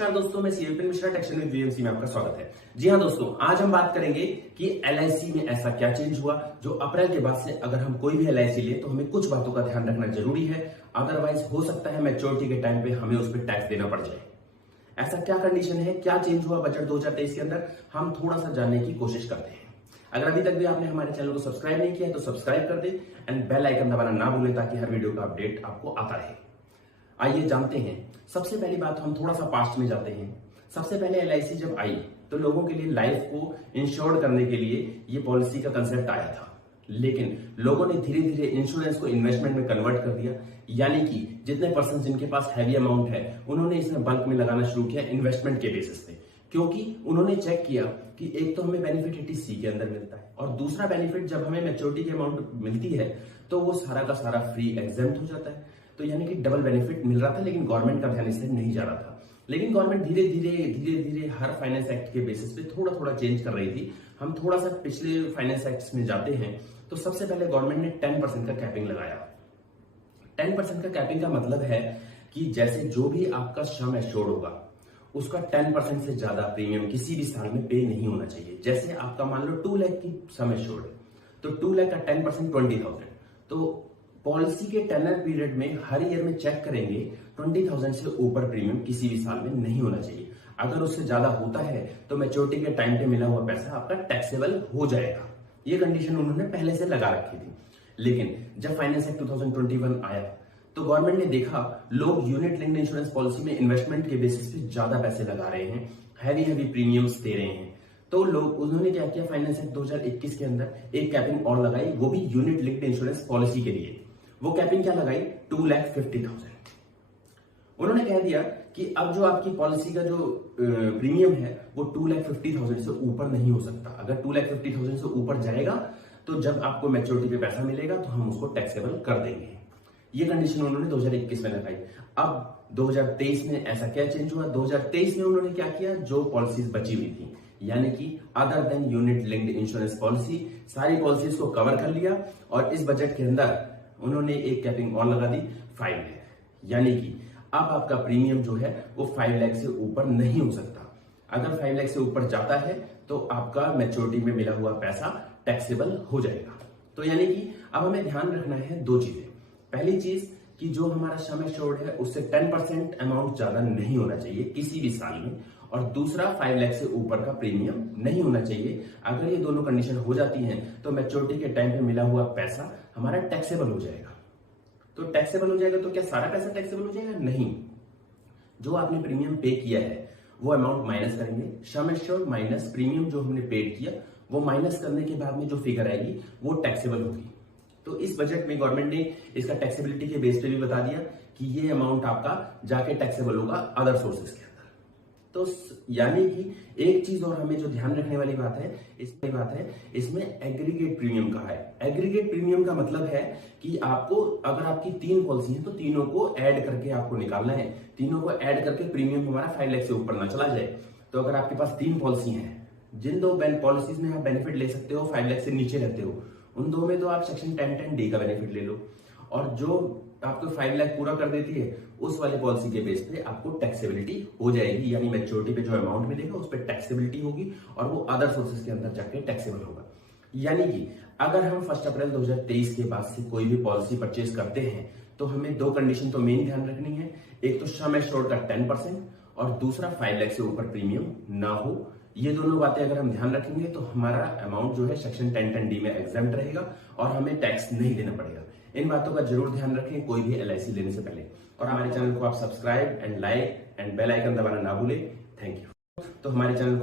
नमस्कार दोस्तों, मैं सीएपी मिश्रा टेक्शन विद वीएमसी में आपका स्वागत है। जी हाँ दोस्तों, आज हम बात करेंगे कि एलआईसी में ऐसा क्या चेंज हुआ जो अप्रैल के बाद से अगर हम कोई भी एलआईसी ले तो हमें कुछ बातों का ध्यान रखना जरूरी है। अदरवाइज हो सकता है मैच्योरिटी के टाइम पे हमें उस पर टैक्स देना पड़ जाए। ऐसा क्या कंडीशन है, क्या चेंज हुआ बजट 2023 के अंदर, हम थोड़ा सा जानने की कोशिश करते हैं। अगर अभी तक भी आपने हमारे चैनल को सब्सक्राइब नहीं किया है तो सब्सक्राइब कर दे एंड बेल आइकन दबाना ना भूलें ताकि हर वीडियो का अपडेट आपको आता रहे। आइए जानते हैं। सबसे पहली बात, हम थोड़ा सा पास्ट में जाते हैं। सबसे पहले एलआईसी जब आई तो लोगों के लिए लाइफ को इंश्योर करने के लिए ये पॉलिसी का कंसेप्ट आया था, लेकिन लोगों ने धीरे धीरे इंश्योरेंस को इन्वेस्टमेंट में कन्वर्ट कर दिया। यानी कि जितने पर्सन जिनके पास हैवी अमाउंट है उन्होंने इसमें बल्क में लगाना शुरू किया इन्वेस्टमेंट के बेसिस पे, क्योंकि उन्होंने चेक किया कि एक तो हमें बेनिफिट 80C के अंदर मिलता है और दूसरा बेनिफिट जब हमें मैच्योरिटी की अमाउंट मिलती है तो वो सारा का सारा फ्री एग्जेम्प्ट हो जाता है। तो यानी कि डबल बेनिफिट मिल रहा था, लेकिन गवर्नमेंट का ध्यान इससे नहीं जा रहा था। लेकिन गवर्नमेंट धीरे धीरे हर फाइनेंस एक्ट के बेसिस पे थोड़ा थोड़ा चेंज कर रही थी। हम थोड़ा सा पिछले फाइनेंस एक्ट में जाते हैं तो सबसे पहले गवर्नमेंट ने 10% का कैपिंग लगाया। 10% का कैपिंग का मतलब है कि जैसे जो भी आपका सम एश्योर्ड होगा उसका 10% से ज्यादा प्रीमियम किसी भी साल में पे नहीं होना चाहिए। जैसे आपका मान लो 2 लाख की सम एश्योर्ड है तो 2 लाख का 10% 20,000। तो पॉलिसी के टेनर पीरियड में हर ईयर में चेक करेंगे 20,000 से ऊपर प्रीमियम किसी भी साल में नहीं होना चाहिए। अगर उससे ज्यादा होता है तो मैच्योरिटी के टाइम पे मिला हुआ पैसा आपका टैक्सेबल हो जाएगा। ये कंडीशन उन्होंने पहले से लगा रखी थी। लेकिन जब फाइनेंस एक्ट 2021 आया तो गवर्नमेंट ने देखा लोग यूनिट लिंक्ड इंश्योरेंस पॉलिसी में इन्वेस्टमेंट के बेसिस पे ज्यादा पैसे लगा रहे हैं, हैवी प्रीमियम्स दे रहे हैं। तो लोग उन्होंने क्या किया, फाइनेंस एक्ट 2021 के अंदर एक कैपिंग और लगाई, वो भी यूनिट लिंक्ड इंश्योरेंस पॉलिसी के लिए। वो कैपिंग क्या लगाई, 2,50,000। उन्होंने कह दिया कि अब जो आपकी पॉलिसी का जो प्रीमियम है वो 2,50,000 से ऊपर नहीं हो सकता। अगर 2,50,000 से ऊपर जाएगा तो जब आपको मैच्योरिटी पे पैसा मिलेगा तो हम उसको टैक्सेबल कर देंगे। ये कंडीशन उन्होंने 2021 में लगाई। अब 2023 में ऐसा क्या चेंज हुआ, 2023 में उन्होंने क्या किया, जो पॉलिसीज बची हुई थी यानी कि other than unit linked insurance policy, सारी पॉलिसीज को कवर कर लिया और इस बजट के अंदर उन्होंने एक कैपिंग और लगा दी 5 लाख। यानी कि अब आपका प्रीमियम जो है वो 5 लाख से ऊपर नहीं हो सकता। अगर 5 लाख से ऊपर जाता है तो आपका मैच्योरिटी में मिला हुआ पैसा टैक्सेबल हो जाएगा। तो यानी कि अब हमें ध्यान रखना है 2 चीजें। पहली चीज कि जो हमारा सम एश्योर्ड है उससे 10% अमाउंट ज्यादा नहीं होना चाहिए किसी भी साल में, और दूसरा 5 लाख से ऊपर का प्रीमियम नहीं होना चाहिए। अगर ये दोनों कंडीशन हो जाती हैं तो मैच्योरिटी के टाइम पे मिला हुआ पैसा हमारा टैक्सेबल हो जाएगा। तो टैक्सेबल हो जाएगा तो क्या सारा पैसा टैक्सेबल हो जाएगा? नहीं। जो आपने प्रीमियम पे किया है वो अमाउंट माइनस करेंगे, सम एश्योर्ड माइनस प्रीमियम जो हमने पेड किया वो माइनस करने के बाद में जो फिगर आएगी वो टैक्सेबल होगी। तो इस बजट में गवर्नमेंट ने इसका टैक्सेबिलिटी के बेस पे भी बता दिया कि ये अमाउंट आपका जाके टैक्सेबल होगा अदर सोर्सेज के अंदर। तो यानी कि एक चीज और हमें जो ध्यान रखने वाली बात है इसमें एग्रीगेट प्रीमियम का है। एग्रीगेट प्रीमियम का मतलब है कि आपको अगर आपकी 3 पॉलिसी है तो तीनों को ऐड करके आपको निकालना है। तीनों को ऐड करके प्रीमियम हमारा 5 लाख से ऊपर ना चला जाए। तो अगर आपके पास 3 पॉलिसी है, जिन 2 पॉलिसीज में आप बेनिफिट ले सकते हो 5 लाख से नीचे रहते हो, उन 2 में तो आप सेक्शन 10(10)(d) का बेनिफिट ले लो, और जो आपको 5 लाख पूरा कर देती है उस वाले पॉलिसी के बेस पे आपको टैक्सेबिलिटी हो जाएगी। यानी मैच्योरिटी पे जो अमाउंट मिलेगा उस पर टैक्सेबिलिटी होगी और वो अदर सोर्सेज के अंदर जाके टैक्सेबल होगा। यानी कि अगर हम 1 अप्रैल 2023 के बाद से कोई भी पॉलिसी परचेज करते हैं तो हमें 2 कंडीशन तो मेन ध्यान रखनी है। एक तो सम एश्योर्ड का 10% और दूसरा 5 लाख से ऊपर प्रीमियम ना हो। ये दोनों बातें अगर हम ध्यान रखेंगे तो हमारा अमाउंट जो है सेक्शन 10(10)(d) में एग्जेम्प्ट रहेगा और हमें टैक्स नहीं देना पड़ेगा। इन बातों का जरूर ध्यान रखें कोई भी एलआईसी लेने से पहले। और हमारे चैनल को आप subscribe and like and bell icon दबाना ना भूलें। Thank you. तो हमारे चैनल को